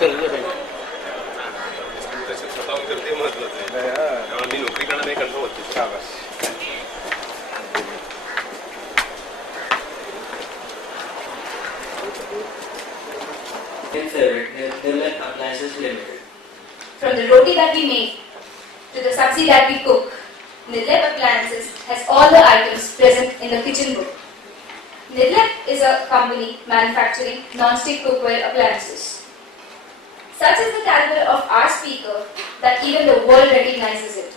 चाहिए भाई. स्वतःहून करते महत्वाचं आहे. मी नोकरी करणार नाही कन्फर्म होते. शाबास. Nirlep Appliances Limited. From the roti that we make to the sabzi that we cook, Nirlep Appliances has all the items present in the kitchen book. Nirlep is a company manufacturing non-stick cookware appliances. Such is the caliber of our speaker that even the world recognizes it.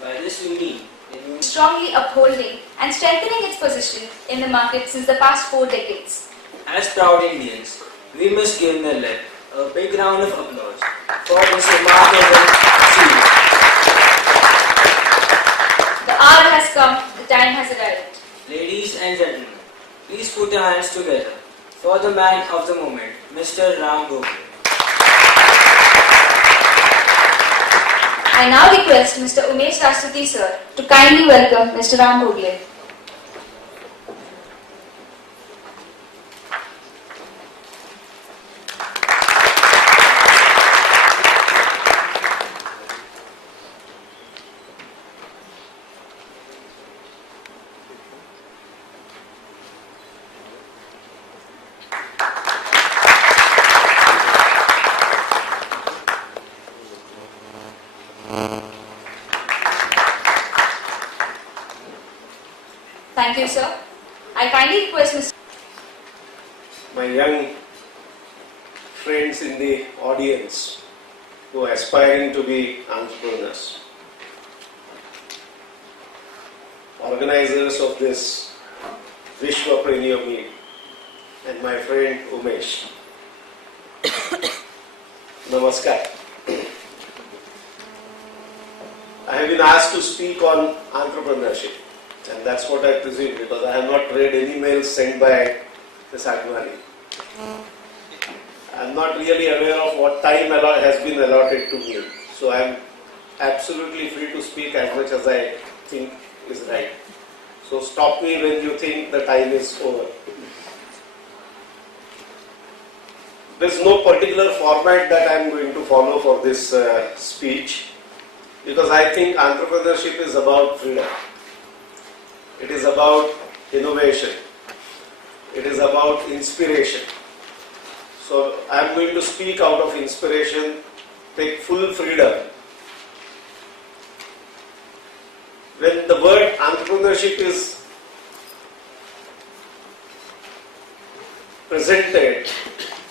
By this we mean Strongly upholding and strengthening its position in the market since the past 4 decades. as proud Indians, we must give Nirlep a big round of applause for this remarkable achievement. The hour has come, the time has arrived. Ladies and gentlemen, please put your hands together for the man of the moment, Mr. Ram Gokhale. I now request Mr. Umesh Rashtrapati sir to kindly welcome Mr. Ram Gokhale. Thank you, sir. I kindly request Mr. My young friends in the audience who are aspiring to be entrepreneurs, organizers of this Vishwapreneur meet, and my friend Umesh. Namaskar. I have been asked to speak on entrepreneurship, and that's what I presume because I have not read any mails sent by Ms. Agmani. I am not really aware of what time has been allotted to me, so I am absolutely free to speak as much as I think is right. So stop me when you think the time is over. There is no particular format that I am going to follow for this speech because I think entrepreneurship is about freedom. It is about innovation. It is about inspiration. So I am going to speak out of inspiration, take full freedom. When the word entrepreneurship is presented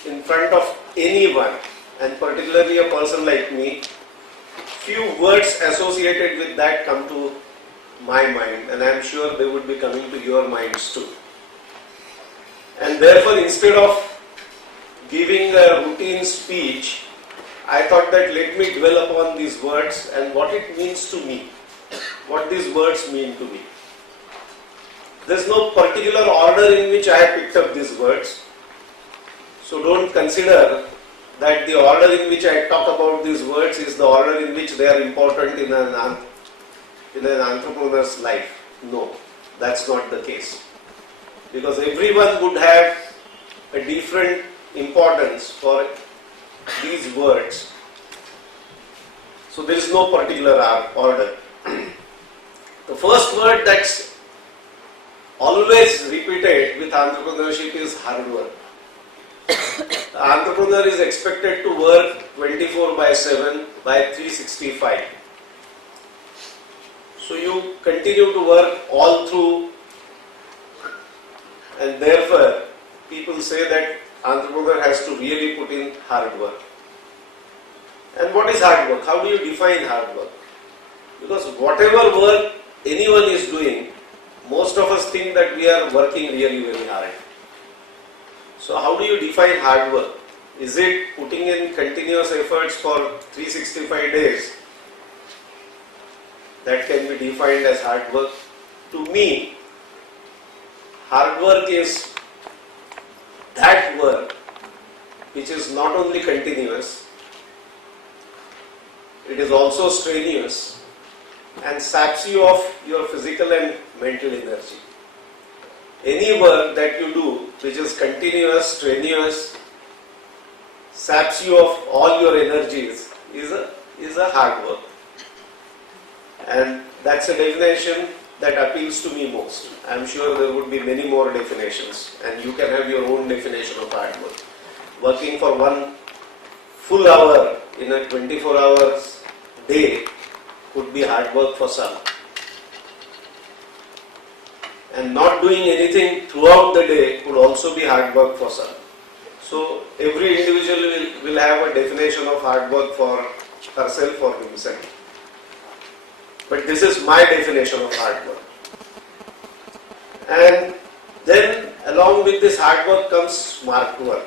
in front of anyone, and particularly a person like me, few words associated with that come to my mind, and I am sure they would be coming to your minds too. And therefore, instead of giving a routine speech, I thought that let me dwell upon these words and what it means to me, what these words mean to me. There is no particular order in which I have picked up these words, so don't consider that the order in which I talk about these words is the order in which they are important in an entrepreneur's life. No, that's not the case. Because everyone would have a different importance for these words. So there is no particular order. The first word that's always repeated with entrepreneurship is hard work. The entrepreneur is expected to work 24/7 by 365. So you continue to work all through, and therefore people say that entrepreneur has to really put in hard work. And what is hard work? How do you define hard work? Because whatever work anyone is doing, most of us think that we are working really very hard. So how do you define hard work? Is it putting in continuous efforts for 365 days? That can be defined as hard work. To me, hard work is that work which is not only continuous, it is also strenuous and saps you of your physical and mental energy. Any work that you do which is continuous, strenuous, saps you of all your energies is a hard work. And that's a definition that appeals to me most. I'm sure there would be many more definitions, and you can have your own definition of hard work. Working for 1 full hour in a 24 hours day could be hard work for some. And not doing anything throughout the day could also be hard work for some. So every individual will have a definition of hard work for herself or himself. But this is my definition of hard work. And then along with this hard work comes smart work.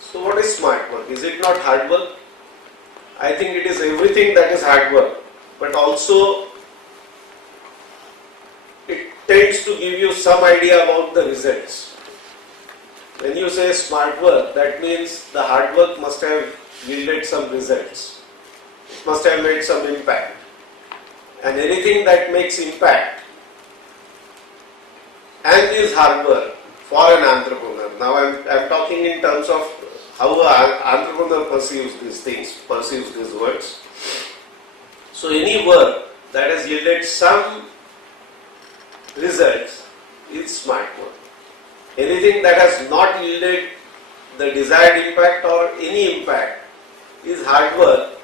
So what is smart work? Is it not hard work? I think it is everything that is hard work, but also it tends to give you some idea about the results. When you say smart work, that means the hard work must have yielded some results. It must have made some impact. And anything that makes impact and is hard work for an entrepreneur. Now I'm talking in terms of how an entrepreneur perceives these things, perceives these words. So any work that has yielded some results is smart work. Anything that has not yielded the desired impact or any impact is hard work.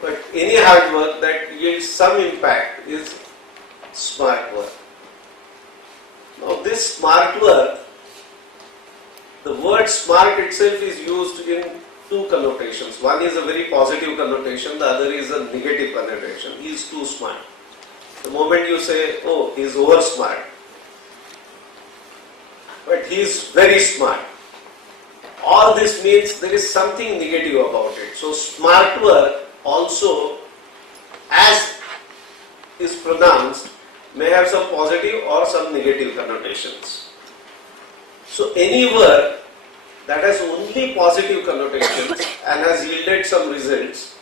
But any hard work that yields some impact is smart work. Now this smart work, the word smart itself is used in two connotations. One is a very positive connotation, the other is a negative connotation. He is too smart. The moment you say, oh, he is over smart, but he is very smart, all this means there is something negative about it. So smart work also, as is pronounced, may have some positive or some negative connotations. So any work that has only positive connotations and has yielded some results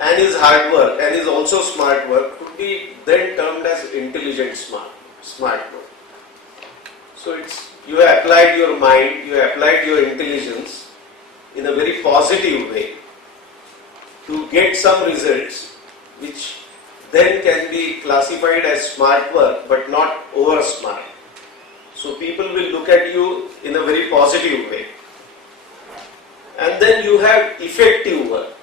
and is hard work and is also smart work could be then termed as intelligent smart work. So it's, you have applied your mind, you have applied your intelligence in a very positive way to get some results which then can be classified as smart work but not over smart. So people will look at you in a very positive way. And then you have effective work.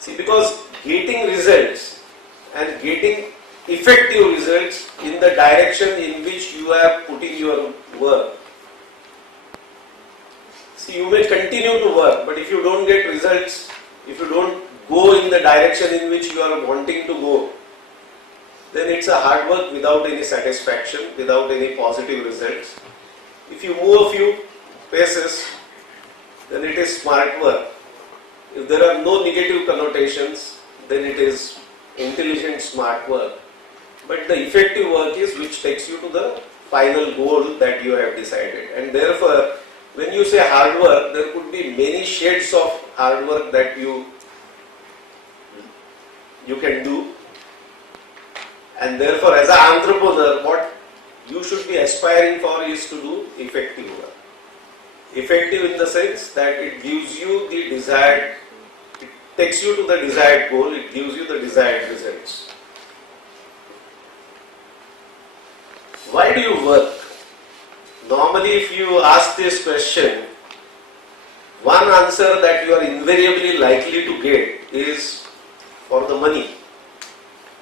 See, because getting results and getting effective results in the direction in which you are putting your work. See, you may continue to work, but if you don't get results, if you don't go in the direction in which you are wanting to go, then it's a hard work without any satisfaction, without any positive results. If you move a few paces, then it is smart work. If there are no negative connotations, then it is intelligent smart work. But the effective work is which takes you to the final goal that you have decided. And therefore, when you say hard work, there could be many shades of hard work that you can do. And therefore, as an entrepreneur, what you should be aspiring for is to do effective work. Effective in the sense that it gives you the desired, it takes you to the desired goal, it gives you the desired results. Why do you work? Normally, if you ask this question, one answer that you are invariably likely to get is for the money.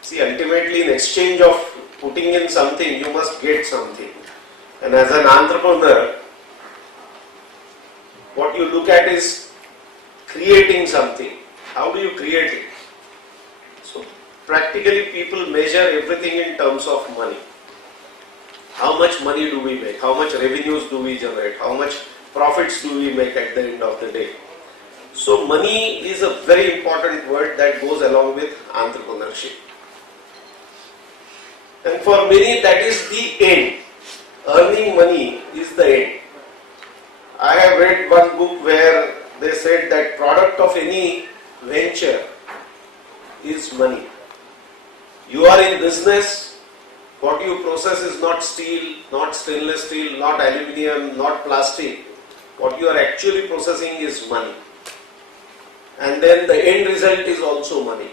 See, ultimately in exchange of putting in something, you must get something. And as an entrepreneur, what you look at is creating something. How do you create it? So practically people measure everything in terms of money. How much money do we make? How much revenues do we generate? How much profits do we make at the end of the day? So money is a very important word that goes along with entrepreneurship. And for many that is the end. Earning money is the end. I have read one book where they said that product of any venture is money. You are in business What you process is not steel, not stainless steel, not aluminium, not plastic. What you are actually processing is money. And then the end result is also money.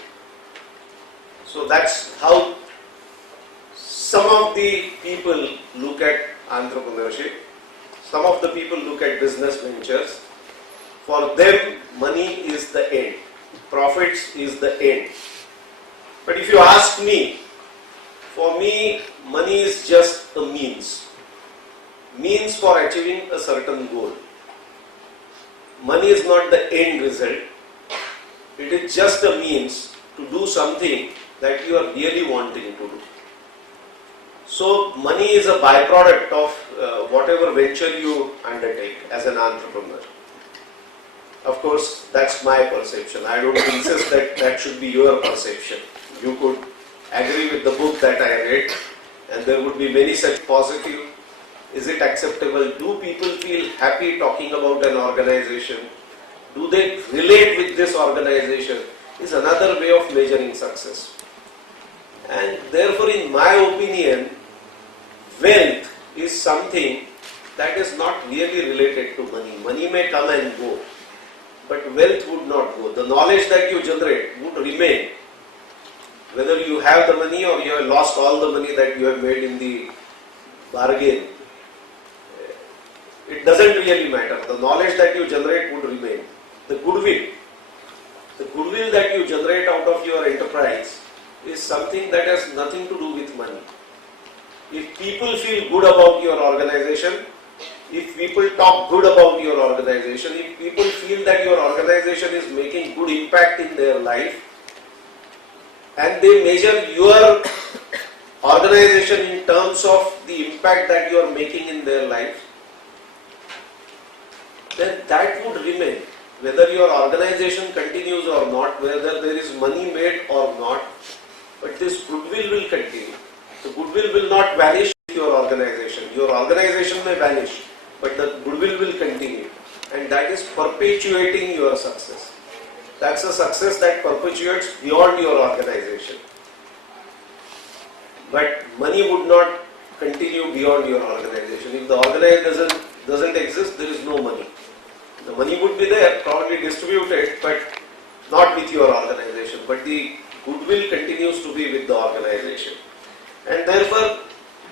So that's how some of the people look at entrepreneurship. Some of the people look at business ventures. For them, money is the end. Profits is the end. But if you ask me, for me, money is just a means. Means for achieving a certain goal. Money is not the end result. It is just a means to do something that you are really wanting to do. So money is a byproduct of whatever venture you undertake as an entrepreneur. Of course, that's my perception. I don't insist that that should be your perception. You could agree with the book that I read, and there would be many such positive. Is it acceptable? Do people feel happy talking about an organization? Do they relate with this organization? Is another way of measuring success. And therefore, in my opinion, wealth is something that is not really related to money. Money may come and go, but wealth would not go. The knowledge that you generate would remain. Whether you have the money or you have lost all the money that you have made in the bargain, it doesn't really matter. The knowledge that you generate would remain. The goodwill that you generate out of your enterprise is something that has nothing to do with money. If people feel good about your organization, if people talk good about your organization, if people feel that your organization is making good impact in their life, and they measure your organization in terms of the impact that you are making in their life, then that would remain. Whether your organization continues or not, whether there is money made or not, but this goodwill will continue. The goodwill will not vanish with your organization. Your organization may vanish, but the goodwill will continue. And that is perpetuating your success. That's a success that perpetuates beyond your organization. But money would not continue beyond your organization. If the organization doesn't exist, there is no money. The money would be there, probably distributed, but not with your organization. But the goodwill continues to be with the organization. And therefore,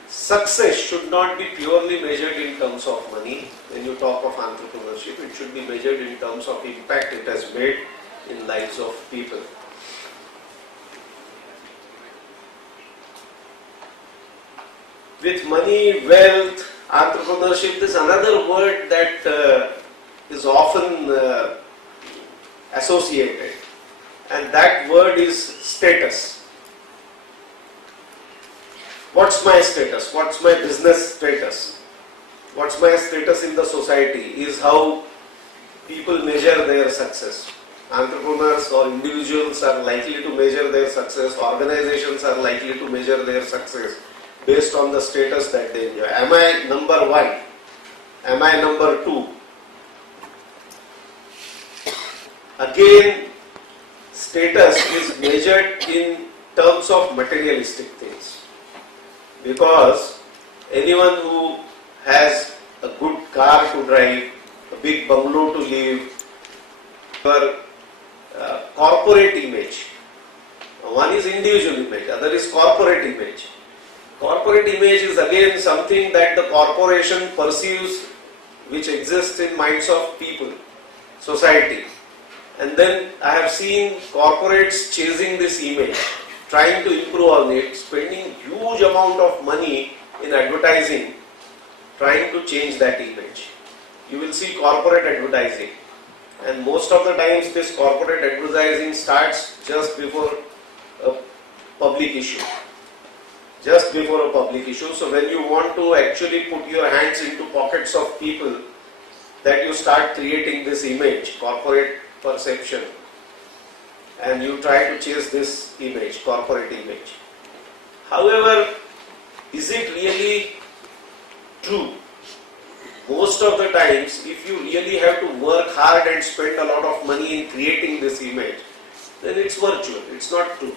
success should not be purely measured in terms of money. When you talk of entrepreneurship, it should be measured in terms of impact it has made in lives of people. With money, wealth, entrepreneurship, there's another word that is often associated, and that word is status. What's my status? What's my business status? What's my status in the society is how people measure their success. Entrepreneurs or individuals are likely to measure their success, organizations are likely to measure their success based on the status that they enjoy. Am I number one? Am I number two? Again, status is measured in terms of materialistic things. Because anyone who has a good car to drive, a big bungalow to live, your corporate image. One is individual image, other is corporate image. Corporate image is again something that the corporation perceives, which exists in minds of people, society. And then I have seen corporates chasing this image, trying to improve on it, spending huge amount of money in advertising, trying to change that image. You will see corporate advertising, and most of the times this corporate advertising starts just before a public issue. Just before a public issue. So when you want to actually put your hands into pockets of people, that you start creating this image, corporate perception, and you try to chase this image, corporate image. However, is it really true? Most of the times, if you really have to work hard and spend a lot of money in creating this image, then it's virtual, it's not true.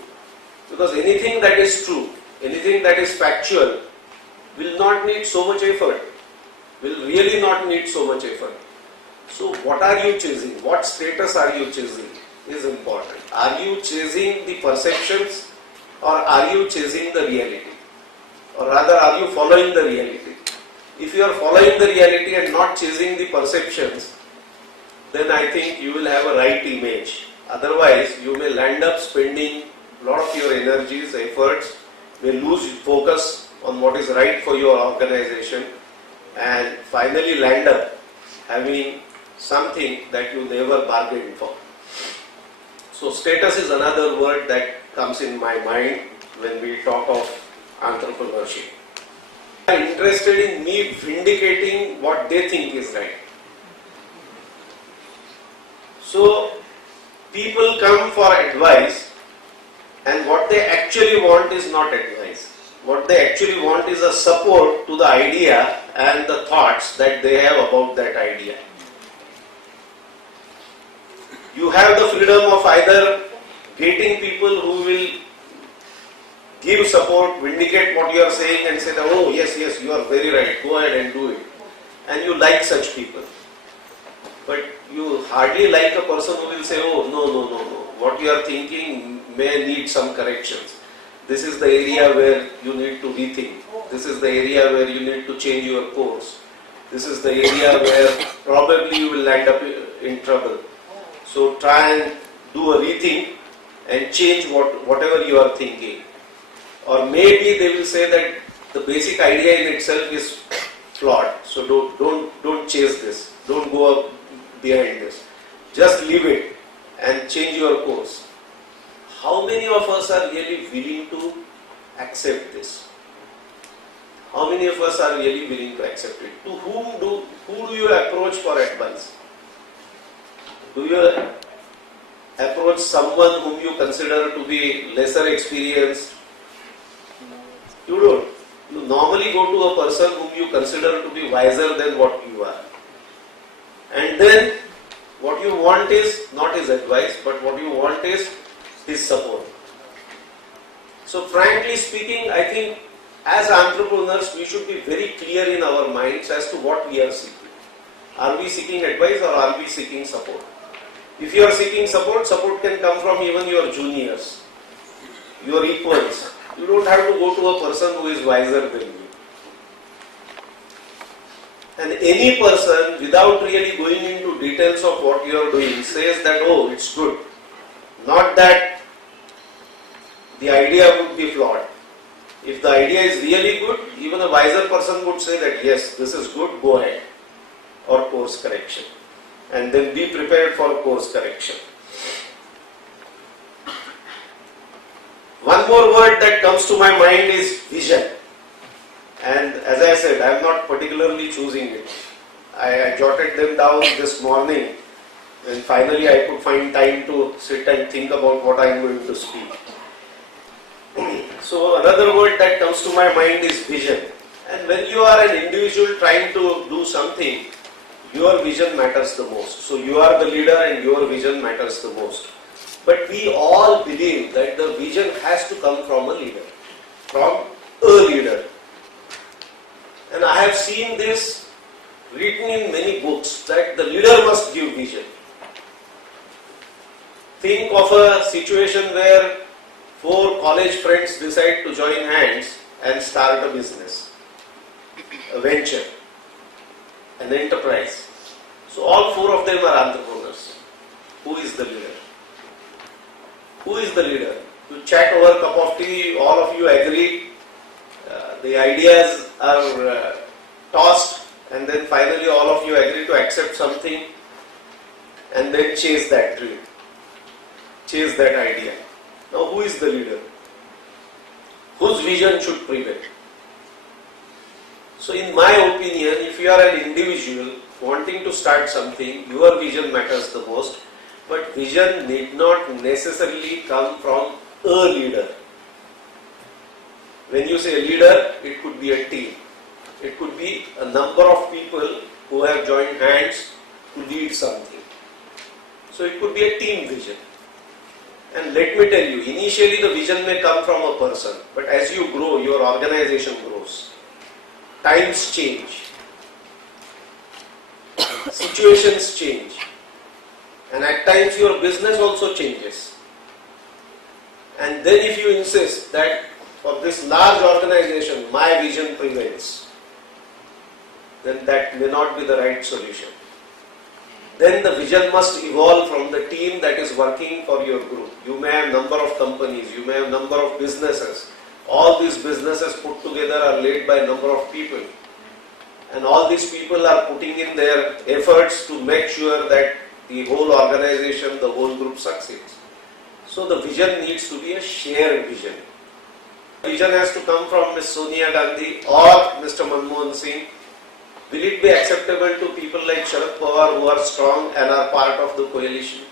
Because anything that is true anything that is factual will not need so much effort, will really not need so much effort. So what are you chasing? What status are you chasing is important. Are you chasing the perceptions or are you chasing the reality? Or rather, are you following the reality? If you are following the reality and not chasing the perceptions, then I think you will have a right image. Otherwise, you may land up spending a lot of your energies, efforts, may lose focus on what is right for your organization, and finally land up having something that you never bargained for. So status is another word that comes in my mind when we talk of entrepreneurship. They are interested in me vindicating what they think is right. So people come for advice, and what they actually want is not advice. What they actually want is a support to the idea and the thoughts that they have about that idea. You have the freedom of either getting people who will give support, vindicate what you are saying and say that, oh yes, you are very right, go ahead and do it. And you like such people. But you hardly like a person who will say, oh no, what you are thinking may need some corrections. This is the area where you need to rethink. This is the area where you need to change your course. This is the area where probably you will land up in trouble. So try and do a rethink and change whatever you are thinking. Or maybe they will say that the basic idea in itself is flawed. So don't chase this. Don't go up behind this. Just leave it and change your course. How many of us are really willing to accept this? How many of us are really willing to accept it? To who do you approach for advice? Do you approach someone whom you consider to be lesser experienced? You don't. You normally go to a person whom you consider to be wiser than what you are. And then what you want is not his advice, but what you want is his support. So frankly speaking, I think as entrepreneurs, we should be very clear in our minds as to what we are seeking. Are we seeking advice or are we seeking support? If you are seeking support, support can come from even your juniors, your equals. You don't have to go to a person who is wiser than you. And any person, without really going into details of what you are doing, says that, oh, it's good. Not that the idea would be flawed. If the idea is really good, even a wiser person would say that, yes, this is good, go ahead. Or course correction. And then be prepared for course correction. One more word that comes to my mind is vision. And as I said, I am not particularly choosing it. I jotted them down this morning, and finally I could find time to sit and think about what I am going to speak. So another word that comes to my mind is vision. And when you are an individual trying to do something, your vision matters the most. So you are the leader and your vision matters the most. But we all believe that the vision has to come from a leader, from a leader. And I have seen this written in many books that the leader must give vision. Think of a situation where 4 college friends decide to join hands and start a business, a venture, an enterprise. So all 4 of them are entrepreneurs. Who is the leader? Who is the leader? You chat over a cup of tea, all of you agree, the ideas are tossed, and then finally all of you agree to accept something and then chase that dream, chase that idea. Now who is the leader? Whose vision should prevail? So in my opinion, if you are an individual wanting to start something, your vision matters the most. But vision need not necessarily come from a leader. When you say leader, it could be a team. It could be a number of people who have joined hands to lead something. So it could be a team vision. And let me tell you, initially the vision may come from a person, but as you grow, your organization grows. Times change. Situations change. And at times your business also changes. And then if you insist that for this large organization, my vision prevails, then that may not be the right solution. Then the vision must evolve from the team that is working for your group. You may have number of companies, you may have number of businesses. All these businesses put together are led by number of people. And all these people are putting in their efforts to make sure that the whole organization, the whole group succeeds. So the vision needs to be a shared vision. Vision has to come from Ms. Sonia Gandhi or Mr. Manmohan Singh. Will it be acceptable to people like Sharad Pawar who are strong and are part of the coalition?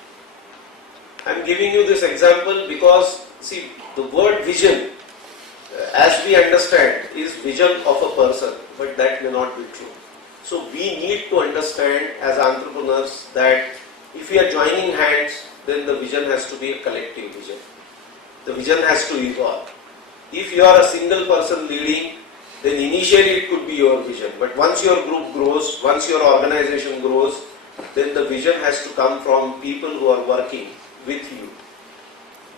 I am giving you this example because, see, the word vision, as we understand, is vision of a person, but that may not be true. So we need to understand as entrepreneurs that if we are joining hands, then the vision has to be a collective vision. The vision has to evolve. If you are a single person leading, then initially it could be your vision. But once your group grows, once your organization grows, then the vision has to come from people who are working with you.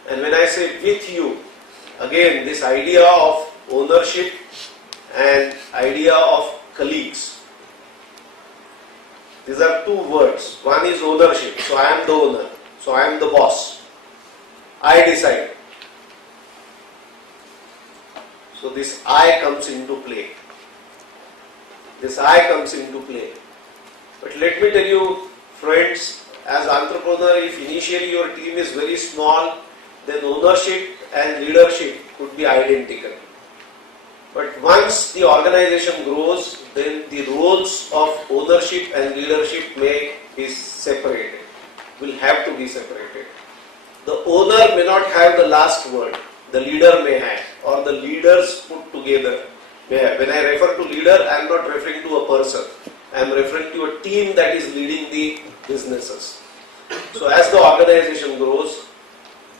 And when I say with you, again, this idea of ownership and idea of colleagues. These are two words. One is ownership. So I am the owner. So I am the boss. I decide. So this I comes into play. This I comes into play. But let me tell you, friends, as entrepreneur, if initially your team is very small, then ownership and leadership could be identical. But once the organization grows, then the roles of ownership and leadership may be separated, will have to be separated. The owner may not have the last word, the leader may have, or the leaders put together may have. When I refer to leader, I am not referring to a person, I am referring to a team that is leading the businesses. So as the organization grows,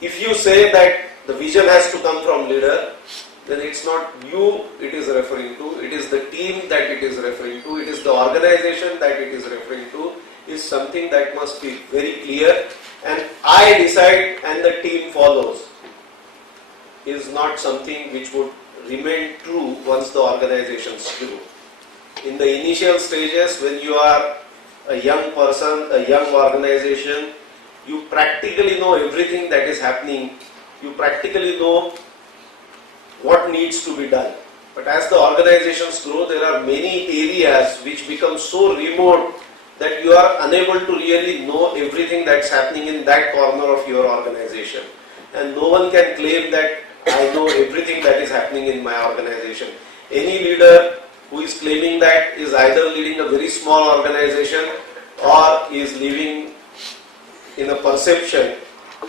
if you say that the vision has to come from leader, then it's not you it is referring to, it is the team that it is referring to, it is the organization that it is referring to, is something that must be very clear. And I decide and the team follows is not something which would remain true once the organizations grow. In the initial stages, when you are a young person, a young organization, you practically know everything that is happening. You practically know what needs to be done. But as the organizations grow, there are many areas which become so remote that you are unable to really know everything that's happening in that corner of your organization. And no one can claim that I know everything that is happening in my organization. Any leader who is claiming that is either leading a very small organization or is living in a perception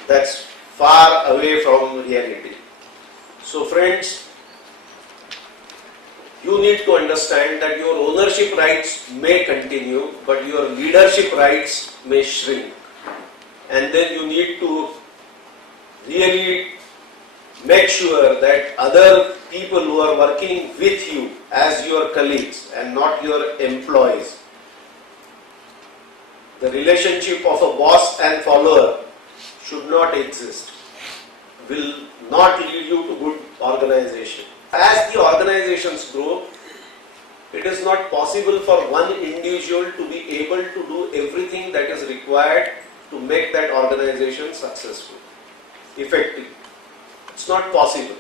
that's far away from reality. So friends, you need to understand that your ownership rights may continue, but your leadership rights may shrink. And then you need to really make sure that other people who are working with you as your colleagues and not your employees, the relationship of a boss and follower should not exist, will not lead you to good organization. As the organizations grow, it is not possible for one individual to be able to do everything that is required to make that organization successful, effective. It's not possible.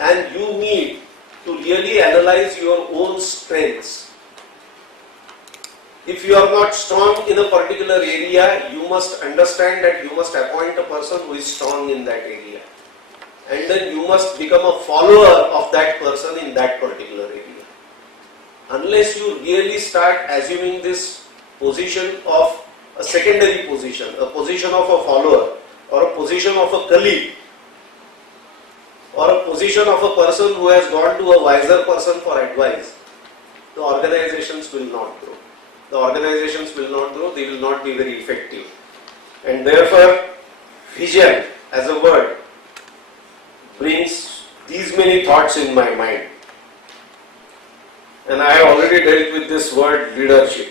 And you need to really analyze your own strengths. If you are not strong in a particular area, you must understand that you must appoint a person who is strong in that area. And then you must become a follower of that person in that particular area. Unless you really start assuming this position of a secondary position, a position of a follower, or a position of a colleague, or a position of a person who has gone to a wiser person for advice, the organizations will not grow. The organizations will not grow, they will not be very effective. And therefore, vision as a word brings these many thoughts in my mind. And I have already dealt with this word leadership.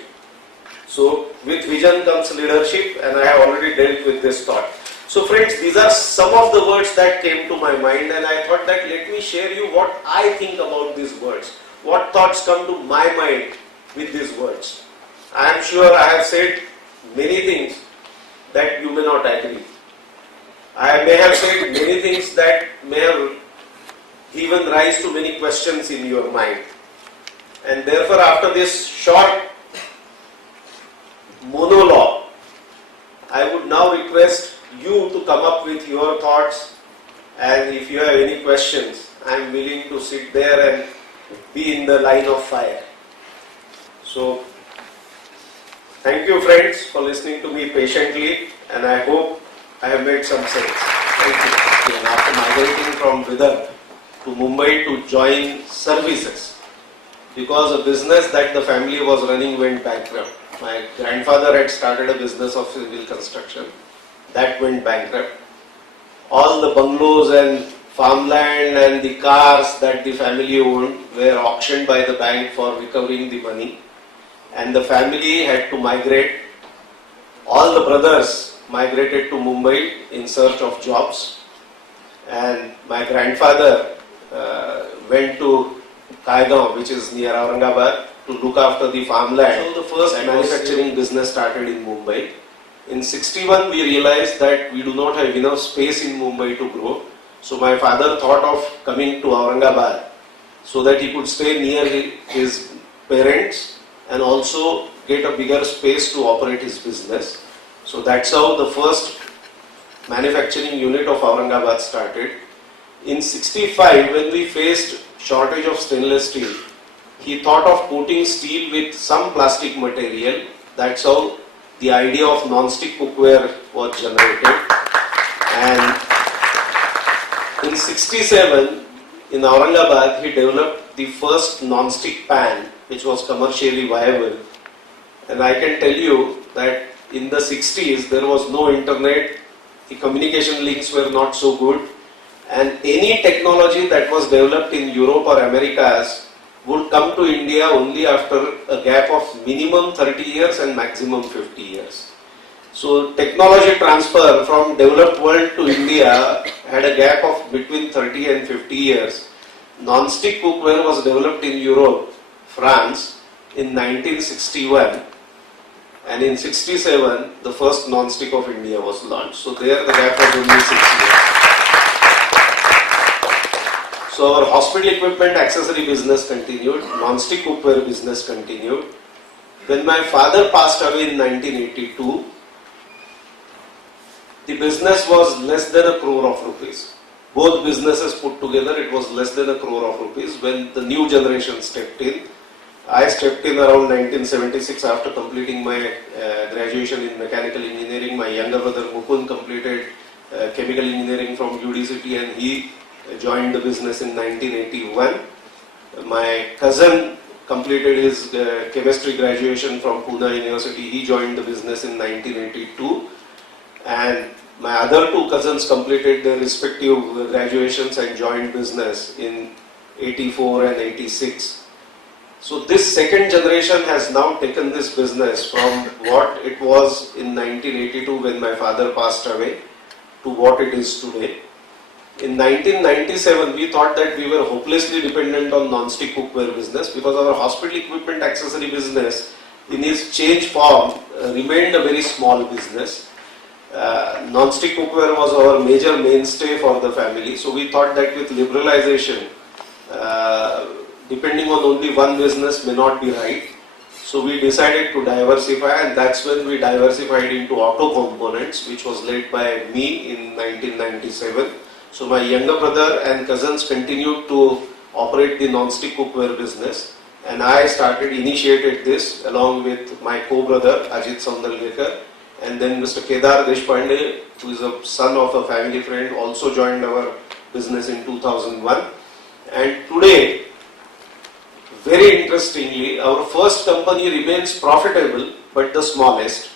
So with vision comes leadership, and I have already dealt with this thought. So friends, these are some of the words that came to my mind, and I thought that let me share you what I think about these words. What thoughts come to my mind with these words. I am sure I have said many things that you may not agree. I may have said many things that may have given rise to many questions in your mind. And therefore, after this short monologue, I would now request you to come up with your thoughts, and if you have any questions, I am willing to sit there and be in the line of fire. So, thank you friends for listening to me patiently, and I hope I have made some sense. Thank you. And after migrating from Vidarbha to Mumbai to join services, because a business that the family was running went bankrupt. My grandfather had started a business of civil construction. That went bankrupt. All the bungalows and farmland and the cars that the family owned were auctioned by the bank for recovering the money. And the family had to migrate. All the brothers migrated to Mumbai in search of jobs. And my grandfather went to Kaigaon, which is near Aurangabad, to look after the farmland. So the first manufacturing business started in Mumbai. In 61, we realized that we do not have enough space in Mumbai to grow. So my father thought of coming to Aurangabad so that he could stay near his parents and also get a bigger space to operate his business. So that's how the first manufacturing unit of Aurangabad started. In 65, when we faced shortage of stainless steel, he thought of coating steel with some plastic material. That's how the idea of non-stick cookware was generated. And in 67, in Aurangabad, he developed the first non-stick pan, which was commercially viable. And I can tell you that in the 60s, there was no internet, the communication links were not so good, and any technology that was developed in Europe or Americas would come to India only after a gap of minimum 30 years and maximum 50 years. So technology transfer from developed world to India had a gap of between 30 and 50 years. Non-stick cookware was developed in Europe, France in 1961, and in 67 the first non-stick of India was launched. So there the gap was only 6 years. So our hospital equipment accessory business continued, non-stick cookware business continued. When my father passed away in 1982, the business was less than 1 crore of rupees. Both businesses put together, it was less than 1 crore of rupees. When the new generation stepped in, I stepped in around 1976 after completing my graduation in mechanical engineering. My younger brother Mukund completed chemical engineering from UDCT, and he joined the business in 1981. My cousin completed his chemistry graduation from Pune University. He joined the business in 1982. And my other two cousins completed their respective graduations and joined business in 84 and 86. So this second generation has now taken this business from what it was in 1982 when my father passed away to what it is today. In 1997, we thought that we were hopelessly dependent on non-stick cookware business because our hospital equipment accessory business in its change form remained a very small business. Non-stick cookware was our major mainstay for the family. So we thought that with liberalization, depending on only one business may not be right. So we decided to diversify, and that's when we diversified into auto components, which was led by me in 1997. So my younger brother and cousins continued to operate the non-stick cookware business, and I initiated this along with my co-brother Ajit Saundalgekar, and then Mr. Kedar Deshpande, who is a son of a family friend, also joined our business in 2001. And today, very interestingly, our first company remains profitable but the smallest.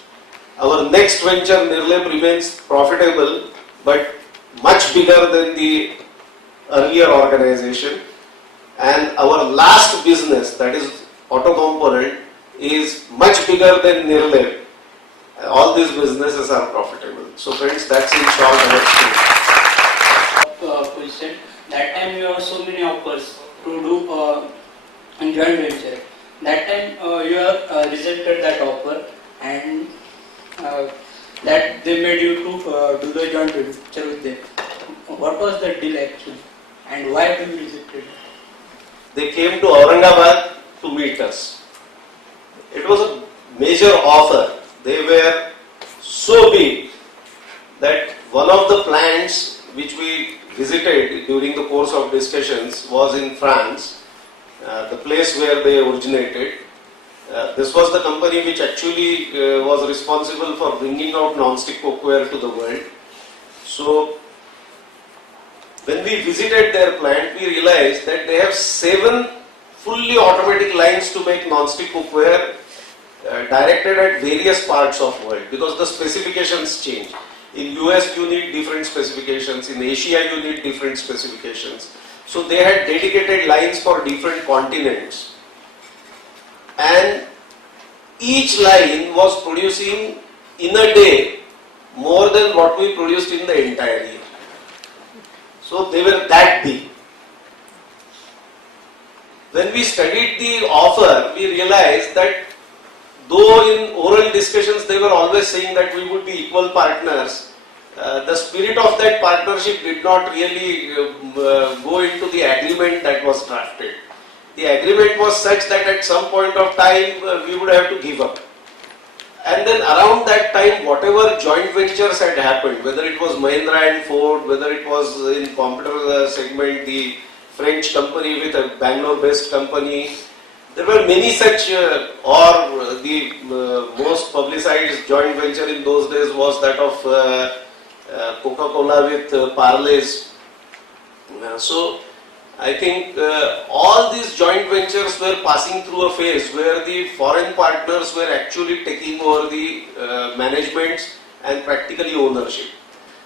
Our next venture, Nirlep, remains profitable but much bigger than the earlier organization. And our last business, that is auto component, is much bigger than Nirlev. All these businesses are profitable. So friends, that's in short our story. Question. That time you have so many offers to do a joint venture. That time you have rejected that offer, and that they made you to do the joint venture with them. What was the deal actually, and why did you reject it? They came to Aurangabad to meet us. It was a major offer. They were so big that one of the plants which we visited during the course of discussions was in France, the place where they originated. This was the company which actually was responsible for bringing out non-stick cookware to the world. So when we visited their plant, we realized that they have 7 fully automatic lines to make non-stick cookware directed at various parts of world, because the specifications change. In US you need different specifications, in Asia you need different specifications. So they had dedicated lines for different continents, and each line was producing in a day more than what we produced in the entire year. So they were that big. When we studied the offer, we realized that though in oral discussions they were always saying that we would be equal partners, the spirit of that partnership did not really go into the agreement that was drafted. The agreement was such that at some point of time we would have to give up. And then around that time, whatever joint ventures had happened, whether it was Mahindra and Ford, whether it was in computer segment, the French company with a Bangalore-based company, there were many such, or the most publicized joint venture in those days was that of Coca-Cola with Parle's. So I think all these joint ventures were passing through a phase where the foreign partners were actually taking over the management and practically ownership.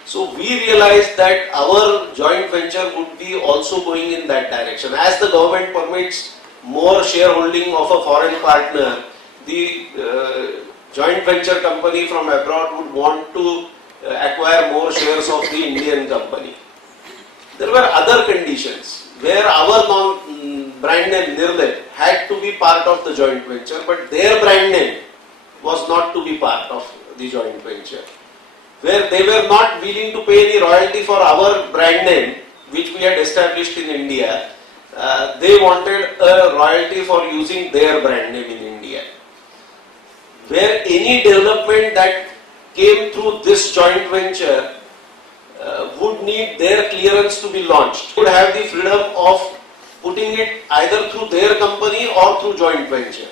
So we realized that our joint venture would be also going in that direction. As the government permits more shareholding of a foreign partner, the joint venture company from abroad would want to acquire more shares of the Indian company. There were other conditions where our brand name Nirlev had to be part of the joint venture, but their brand name was not to be part of the joint venture. Where they were not willing to pay any royalty for our brand name, which we had established in India, they wanted a royalty for using their brand name in India. Where any development that came through this joint venture would need their clearance to be launched. Would have the freedom of putting it either through their company or through joint venture.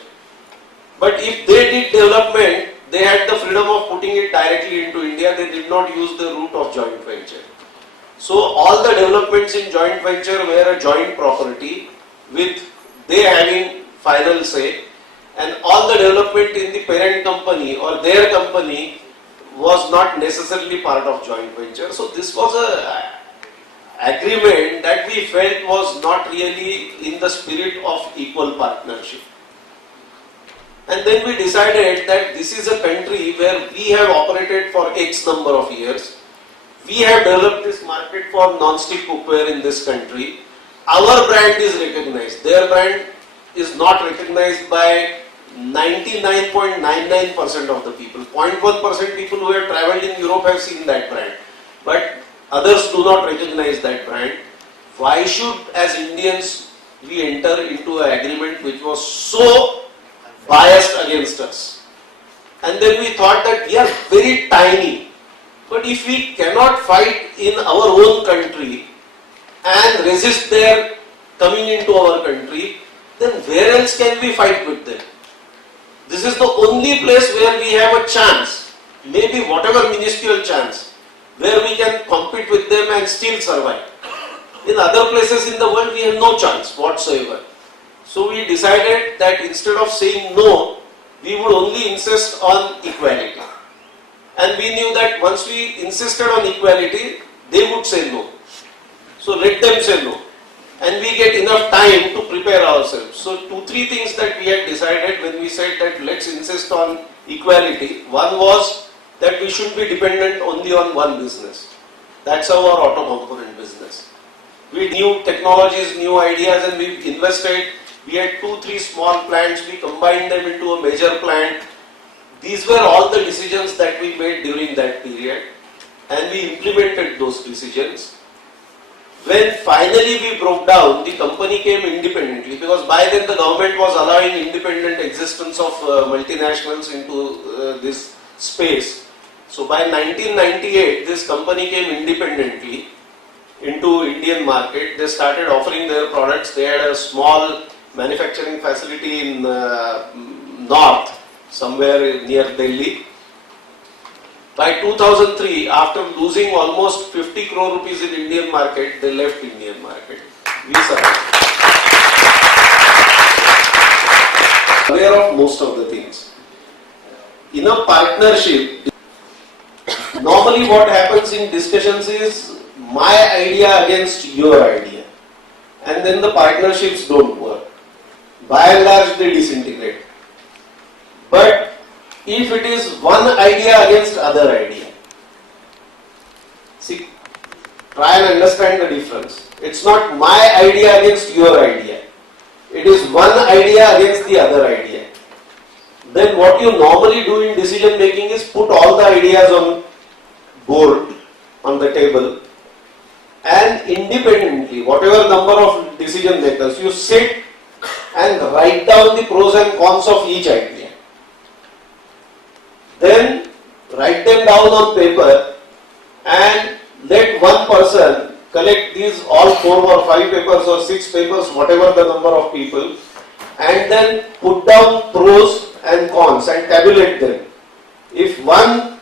But if they did development, they had the freedom of putting it directly into India. They did not use the route of joint venture. So all the developments in joint venture were a joint property with they having final say, and all the development in the parent company or their company was not necessarily part of joint venture. So this was a agreement that we felt was not really in the spirit of equal partnership. And then we decided that this is a country where we have operated for X number of years. We have developed this market for non-stick cookware in this country. Our brand is recognized. Their brand is not recognized by 99.99% of the people. 0.1% people who have traveled in Europe have seen that brand. But others do not recognize that brand. Why should, as Indians, we enter into an agreement which was so biased against us? And then we thought that we are very tiny. But if we cannot fight in our own country and resist their coming into our country, then where else can we fight with them? This is the only place where we have a chance, maybe whatever minuscule chance, where we can compete with them and still survive. In other places in the world, we have no chance whatsoever. So we decided that instead of saying no, we would only insist on equality. And we knew that once we insisted on equality, they would say no. So let them say no. And we get enough time to prepare ourselves. So 2-3 things that we had decided when we said that let's insist on equality. One was that we shouldn't be dependent only on one business. That's our auto component business. We knew technologies, new ideas, and we invested. We had 2-3 small plants, we combined them into a major plant. These were all the decisions that we made during that period, and we implemented those decisions. When finally we broke down, the company came independently, because by then the government was allowing independent existence of multinationals into this space. So by 1998, this company came independently into Indian market. They started offering their products. They had a small manufacturing facility in north, somewhere near Delhi. By 2003, after losing almost 50 crore rupees in Indian market, they left Indian market. We survived. Aware of most of the things. In a partnership, normally what happens in discussions is my idea against your idea. And then the partnerships don't work. By and large, they disintegrate. But if it is one idea against other idea, see, try and understand the difference. It's not my idea against your idea. It is one idea against the other idea. Then what you normally do in decision making is put all the ideas on board, on the table, and independently, whatever number of decision makers, you sit and write down the pros and cons of each idea. Then write them down on paper and let one person collect these all 4 or 5 papers or 6 papers, whatever the number of people, and then put down pros and cons and tabulate them. If one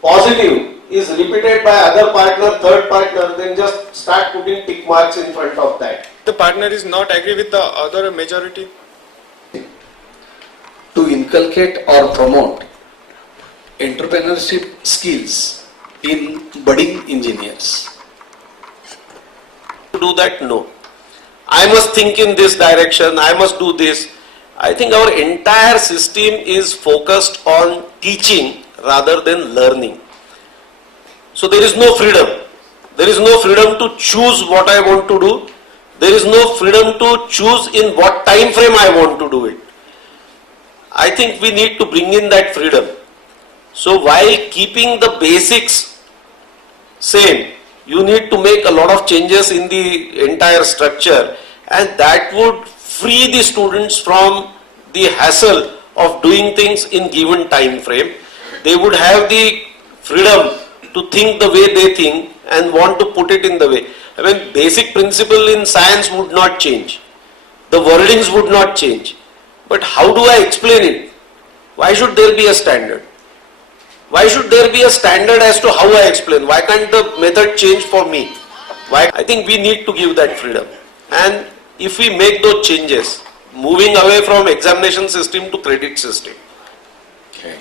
positive is repeated by other partner, third partner, then just start putting tick marks in front of that. The partner is not agree with the other majority. To inculcate or promote entrepreneurship skills in budding engineers. To do that, no. I must think in this direction, I must do this. I think our entire system is focused on teaching rather than learning. So there is no freedom. There is no freedom to choose what I want to do. There is no freedom to choose in what time frame I want to do it. I think we need to bring in that freedom. So while keeping the basics same, you need to make a lot of changes in the entire structure, and that would free the students from the hassle of doing things in given time frame. They would have the freedom to think the way they think and want to put it in the way. I mean, basic principle in science would not change. The wordings would not change. But how do I explain it? Why should there be a standard? Why should there be a standard as to how I explain? Why can't the method change for me? Why? I think we need to give that freedom. And if we make those changes, moving away from examination system to credit system. Okay.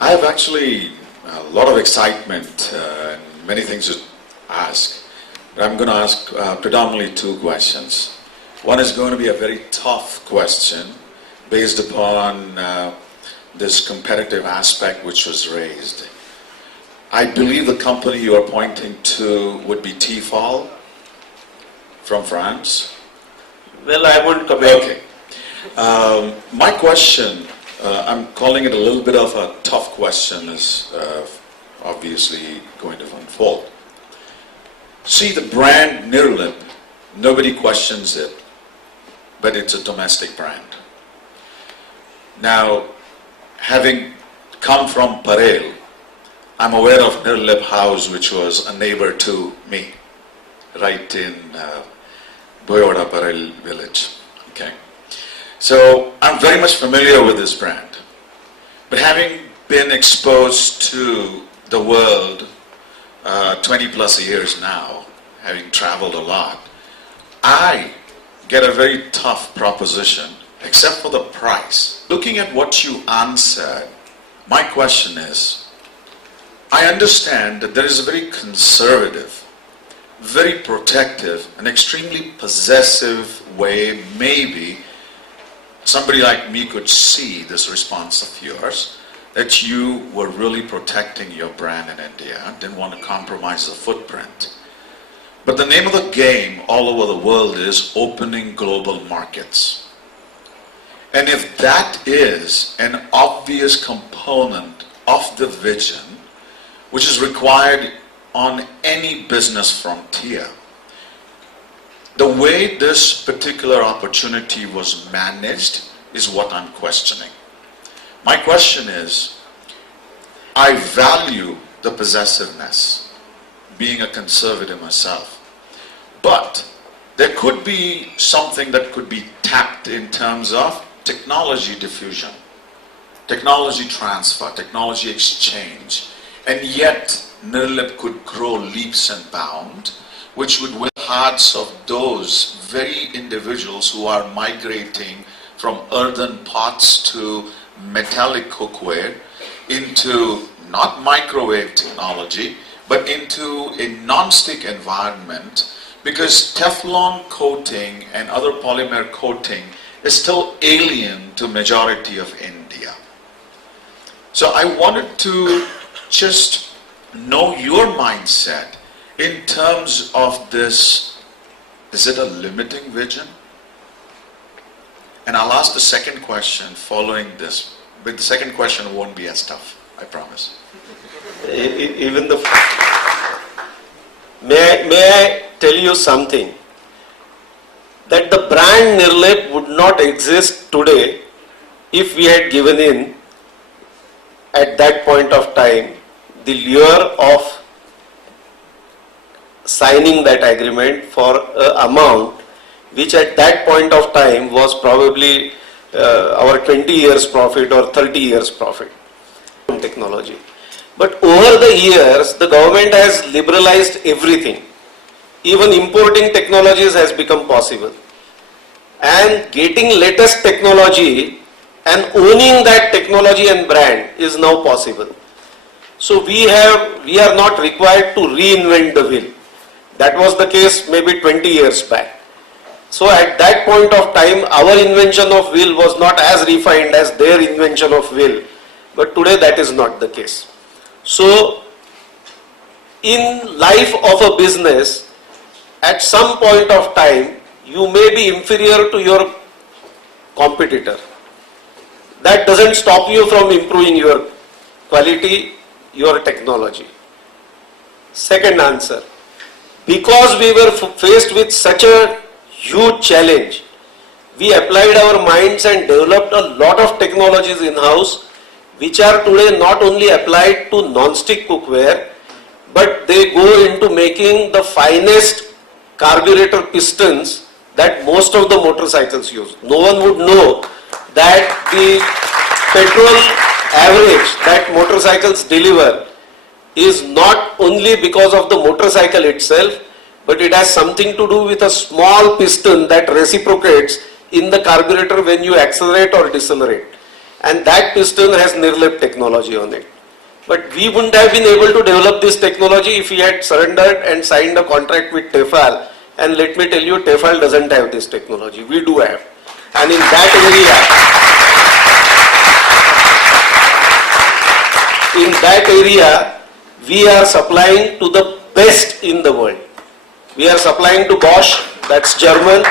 I have actually a lot of excitement and many things to ask. But I'm going to ask predominantly 2 questions. One is going to be a very tough question based upon this competitive aspect which was raised. I believe the company you are pointing to would be Tefal from France. Well, I won't comment. Okay. My question, I'm calling it a little bit of a tough question, is obviously going to unfold. See, the brand Nirlip, nobody questions it, but it's a domestic brand. Now, having come from Parel, I'm aware of Nirlip House, which was a neighbor to me, right in Boyoda Parel village. Okay. So I'm very much familiar with this brand. But having been exposed to the world 20 plus years now, having traveled a lot, I get a very tough proposition, except for the price. Looking at what you answered, my question is, I understand that there is a very conservative, very protective, and extremely possessive way maybe somebody like me could see this response of yours, that you were really protecting your brand in India, didn't want to compromise the footprint. But the name of the game all over the world is opening global markets. And if that is an obvious component of the vision, which is required on any business frontier, the way this particular opportunity was managed is what I'm questioning. My question is, I value the possessiveness, being a conservative myself, but there could be something that could be tapped in terms of technology diffusion, technology transfer, technology exchange, and yet Nirlip could grow leaps and bounds, which would win the hearts of those very individuals who are migrating from earthen pots to metallic cookware into not microwave technology, but into a non-stick environment, because Teflon coating and other polymer coating is still alien to majority of India. So I wanted to just know your mindset in terms of this. Is it a limiting vision? And I'll ask the second question following this, but the second question won't be as tough, I promise. Even the may I tell you something, that the brand Nirlip would not exist today if we had given in at that point of time the lure of signing that agreement for an amount which at that point of time was probably our 20 years profit or 30 years profit from technology. But over the years, the government has liberalized everything. Even importing technologies has become possible. And getting latest technology and owning that technology and brand is now possible. So we are not required to reinvent the wheel. That was the case maybe 20 years back. So at that point of time, our invention of wheel was not as refined as their invention of wheel. But today that is not the case. So in life of a business, at some point of time, you may be inferior to your competitor. That doesn't stop you from improving your quality, your technology. Second answer, because we were faced with such a huge challenge, we applied our minds and developed a lot of technologies in-house, which are today not only applied to non-stick cookware, but they go into making the finest carburetor pistons that most of the motorcycles use. No one would know that the petrol average that motorcycles deliver is not only because of the motorcycle itself, but it has something to do with a small piston that reciprocates in the carburetor when you accelerate or decelerate. And that piston has Nirlip technology on it. But we wouldn't have been able to develop this technology if we had surrendered and signed a contract with Tefal. And let me tell you, Tefal doesn't have this technology. We do have. And in that area, we are supplying to the best in the world. We are supplying to Bosch, that's German.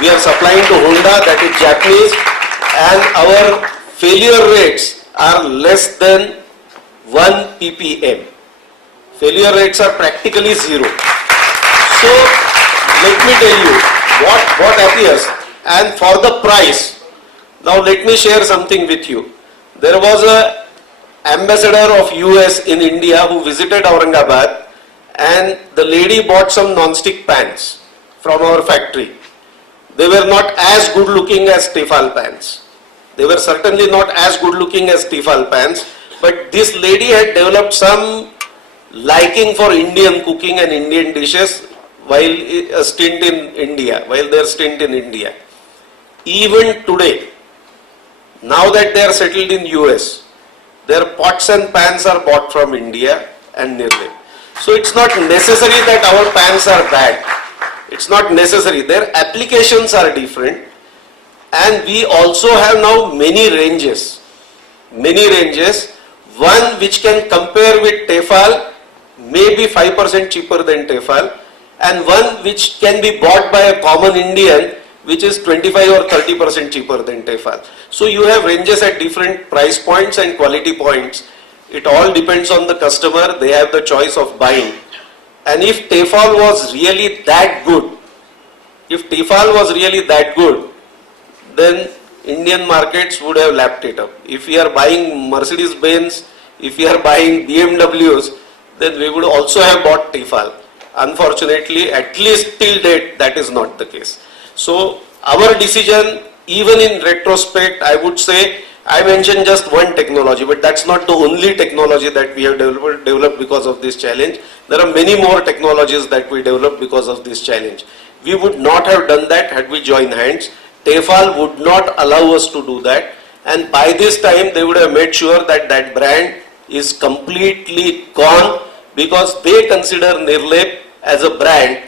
We are supplying to Honda, that is Japanese. And our failure rates are less than 1 ppm. Failure rates are practically zero. So let me tell you what appears. And for the price, now let me share something with you. There was an ambassador of US in India who visited Aurangabad, and the lady bought some non-stick pans from our factory. They were not as good looking as Tefal pans. They were certainly not as good looking as Tefal pans, but this lady had developed some liking for Indian cooking and Indian dishes while their stint in India. Even today, now that they are settled in US, their pots and pans are bought from India and Nirlep. So it's not necessary that our pans are bad. It's not necessary. Their applications are different, and we also have now many ranges. Many ranges. One which can compare with Tefal, maybe 5% cheaper than Tefal, and one which can be bought by a common Indian, which is 25 or 30% cheaper than Tefal. So you have ranges at different price points and quality points. It all depends on the customer. They have the choice of buying. And if Tefal was really that good, then Indian markets would have lapped it up. If we are buying Mercedes-Benz, if we are buying BMWs, then we would also have bought Tefal. Unfortunately, at least till date, that is not the case. So our decision, even in retrospect, I would say, I mentioned just one technology, but that's not the only technology that we have developed because of this challenge. There are many more technologies that we developed because of this challenge. We would not have done that had we joined hands. Tefal would not allow us to do that, and by this time they would have made sure that that brand is completely gone, because they consider Nirlep as a brand.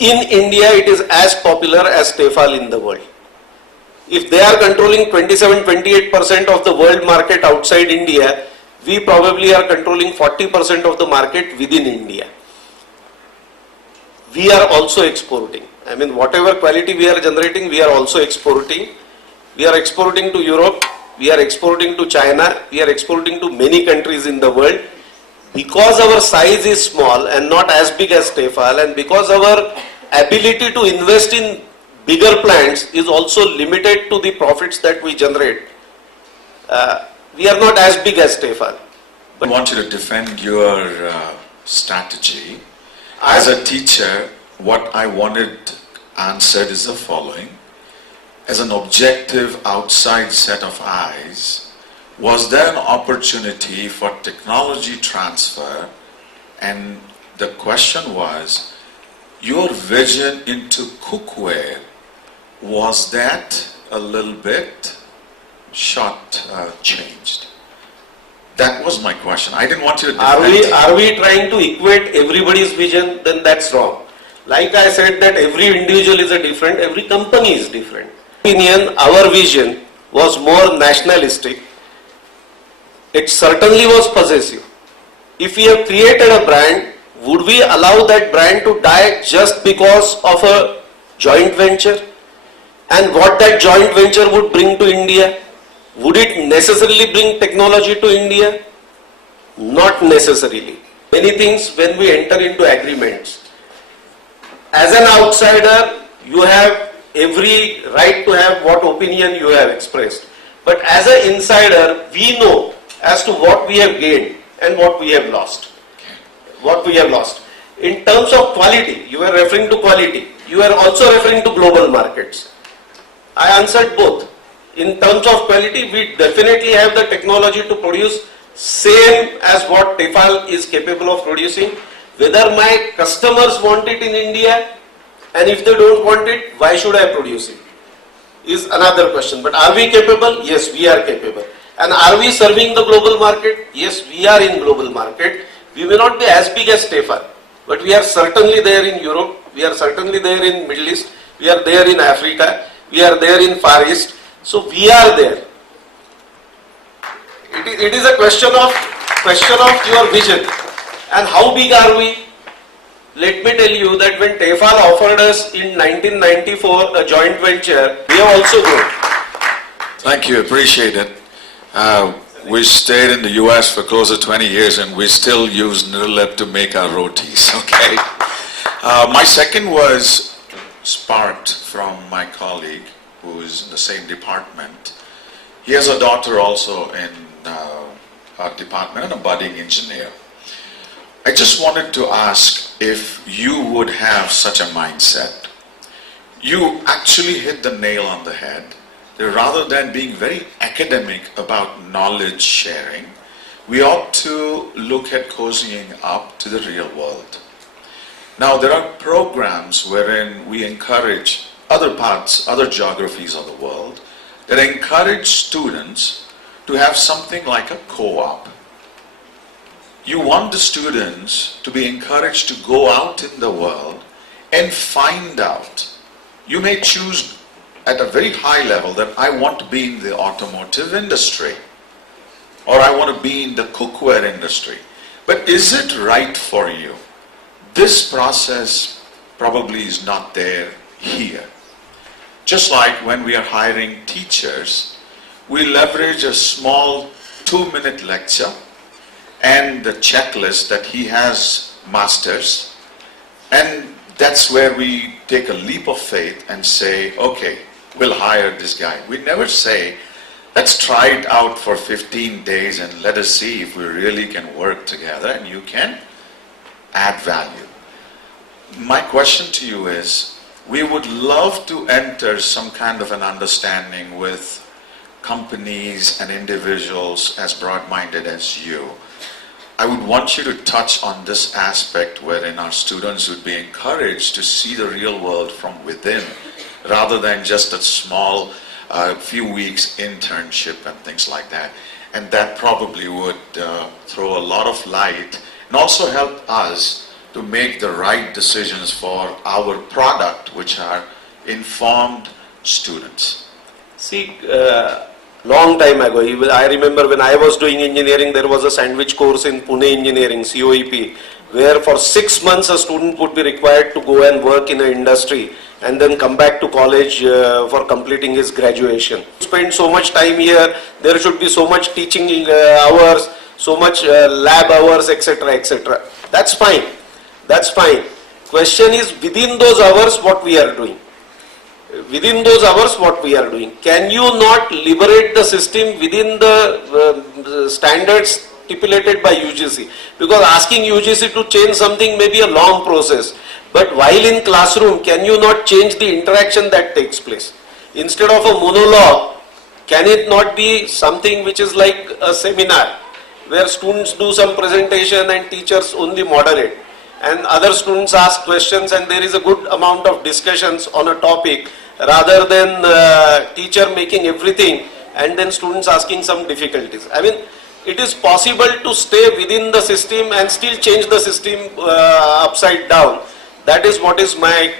In India, it is as popular as Tefal in the world. If they are controlling 27-28% of the world market outside India, we probably are controlling 40% of the market within India. We are also exporting. I mean, whatever quality we are generating, we are also exporting. We are exporting to Europe, we are exporting to China, we are exporting to many countries in the world. Because our size is small and not as big as Tefal, and because our ability to invest in bigger plants is also limited to the profits that we generate, we are not as big as Tefal. I want you to defend your strategy. As a teacher, what I wanted answered is the following. As an objective outside set of eyes, was there an opportunity for technology transfer? And the question was, your vision into cookware, was that a little bit changed? That was my question. I didn't want you to defend it. Are we trying to equate everybody's vision? Then that's wrong. Like I said, that every individual is different, every company is different. In my opinion, our vision was more nationalistic. It certainly was possessive. If we have created a brand, would we allow that brand to die just because of a joint venture? And what that joint venture would bring to India? Would it necessarily bring technology to India? Not necessarily. Many things when we enter into agreements. As an outsider, you have every right to have what opinion you have expressed. But as an insider, we know as to what we have gained and what we have lost. In terms of quality, you were referring to quality. You are also referring to global markets. I answered both. In terms of quality, we definitely have the technology to produce same as what Tefal is capable of producing. Whether my customers want it in India, and if they don't want it, why should I produce it? Is another question. But are we capable? Yes, we are capable. And are we serving the global market? Yes, we are in global market. We may not be as big as Tefal, but we are certainly there in Europe. We are certainly there in Middle East. We are there in Africa. We are there in Far East. So we are there. It is a question of your vision. And how big are we? Let me tell you that when Tefal offered us in 1994 a joint venture, we have also grown. Thank you, appreciate it. We stayed in the US for close to 20 years and we still use Nirlep to make our rotis, okay? My second was sparked from my colleague who is in the same department. He has a daughter also in our department and a budding engineer. I just wanted to ask if you would have such a mindset. You actually hit the nail on the head. Rather than being very academic about knowledge sharing, we ought to look at cozying up to the real world. Now, there are programs wherein we encourage other parts, other geographies of the world, that encourage students to have something like a co-op. You want the students to be encouraged to go out in the world and find out. You may choose at a very high level that I want to be in the automotive industry, or I want to be in the cookware industry. But is it right for you? This process probably is not there here. Just like when we are hiring teachers, we leverage a small 2-minute lecture and the checklist that he has masters, and that's where we take a leap of faith and say, okay, we'll hire this guy. We never say, let's try it out for 15 days and let us see if we really can work together and you can add value. My question to you is, we would love to enter some kind of an understanding with companies and individuals as broad-minded as you. I would want you to touch on this aspect wherein our students would be encouraged to see the real world from within rather than just a small few weeks internship and things like that. And that probably would throw a lot of light and also help us to make the right decisions for our product, which are informed students. See, long time ago, I remember when I was doing engineering, there was a sandwich course in Pune Engineering, COEP, where for 6 months a student would be required to go and work in an industry and then come back to college for completing his graduation. Spend so much time here, there should be so much teaching hours, so much lab hours, etc., etc. That's fine. That's fine. Question is, within those hours, what we are doing? Within those hours, what we are doing? Can you not liberate the system within the standards stipulated by UGC? Because asking UGC to change something may be a long process. But while in classroom, can you not change the interaction that takes place? Instead of a monologue, can it not be something which is like a seminar, where students do some presentation and teachers only moderate, and other students ask questions and there is a good amount of discussions on a topic, rather than teacher making everything and then students asking some difficulties. I mean, it is possible to stay within the system and still change the system upside down. That is what is my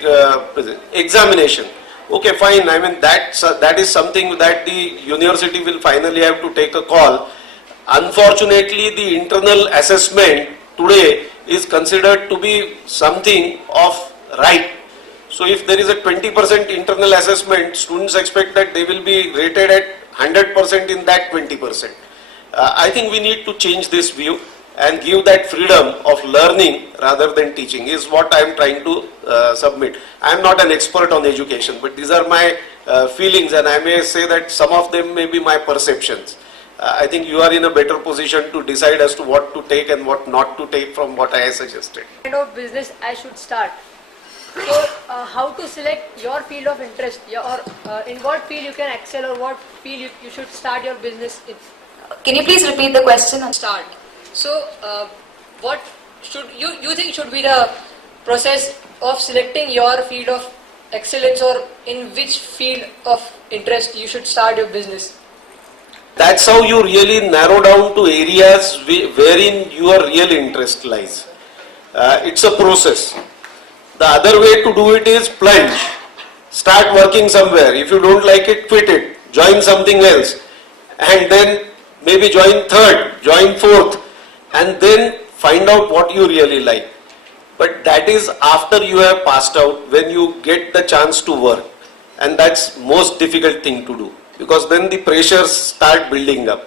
examination. Okay, fine. I mean, that is something that the university will finally have to take a call. Unfortunately, the internal assessment today is considered to be something of right. So if there is a 20% internal assessment, students expect that they will be rated at 100% in that 20%. I think we need to change this view and give that freedom of learning rather than teaching is what I am trying to submit. I am not an expert on education, but these are my feelings, and I may say that some of them may be my perceptions. I think you are in a better position to decide as to what to take and what not to take from what I suggested. What kind of business I should start? So, how to select your field of interest, or in what field you can excel, or what field you should start your business in? Can you please repeat the question? Start. So, what should you think should be the process of selecting your field of excellence, or in which field of interest you should start your business? That's how you really narrow down to areas wherein your real interest lies. It's a process. The other way to do it is plunge. Start working somewhere. If you don't like it, quit it. Join something else. And then maybe join third, join fourth. And then find out what you really like. But that is after you have passed out, when you get the chance to work. And that's most difficult thing to do. Because then the pressures start building up.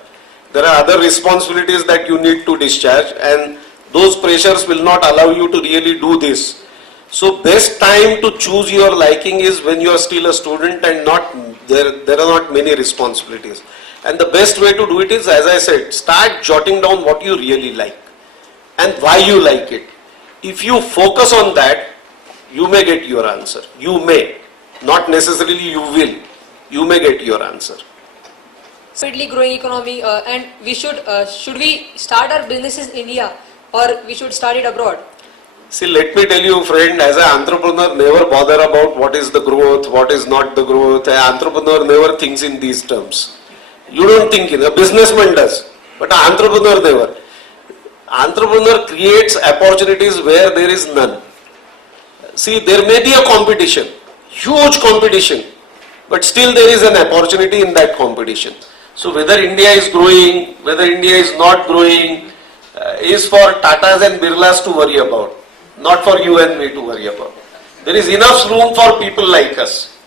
There are other responsibilities that you need to discharge, and those pressures will not allow you to really do this. So best time to choose your liking is when you are still a student and there are not many responsibilities. And the best way to do it is, as I said, start jotting down what you really like and why you like it. If you focus on that, you may get your answer. You may. Not necessarily you will. You may get your answer. Rapidly growing economy, and we should we start our businesses in India, or we should start it abroad? See, let me tell you, friend, as an entrepreneur, never bother about what is the growth, what is not the growth. An entrepreneur never thinks in these terms. You don't think in a businessman does, but an entrepreneur never. Entrepreneur creates opportunities where there is none. See, there may be a competition, huge competition, but still there is an opportunity in that competition. So whether India is growing, whether India is not growing, is for Tatas and Birlas to worry about, not for you and me to worry about. There is enough room for people like us.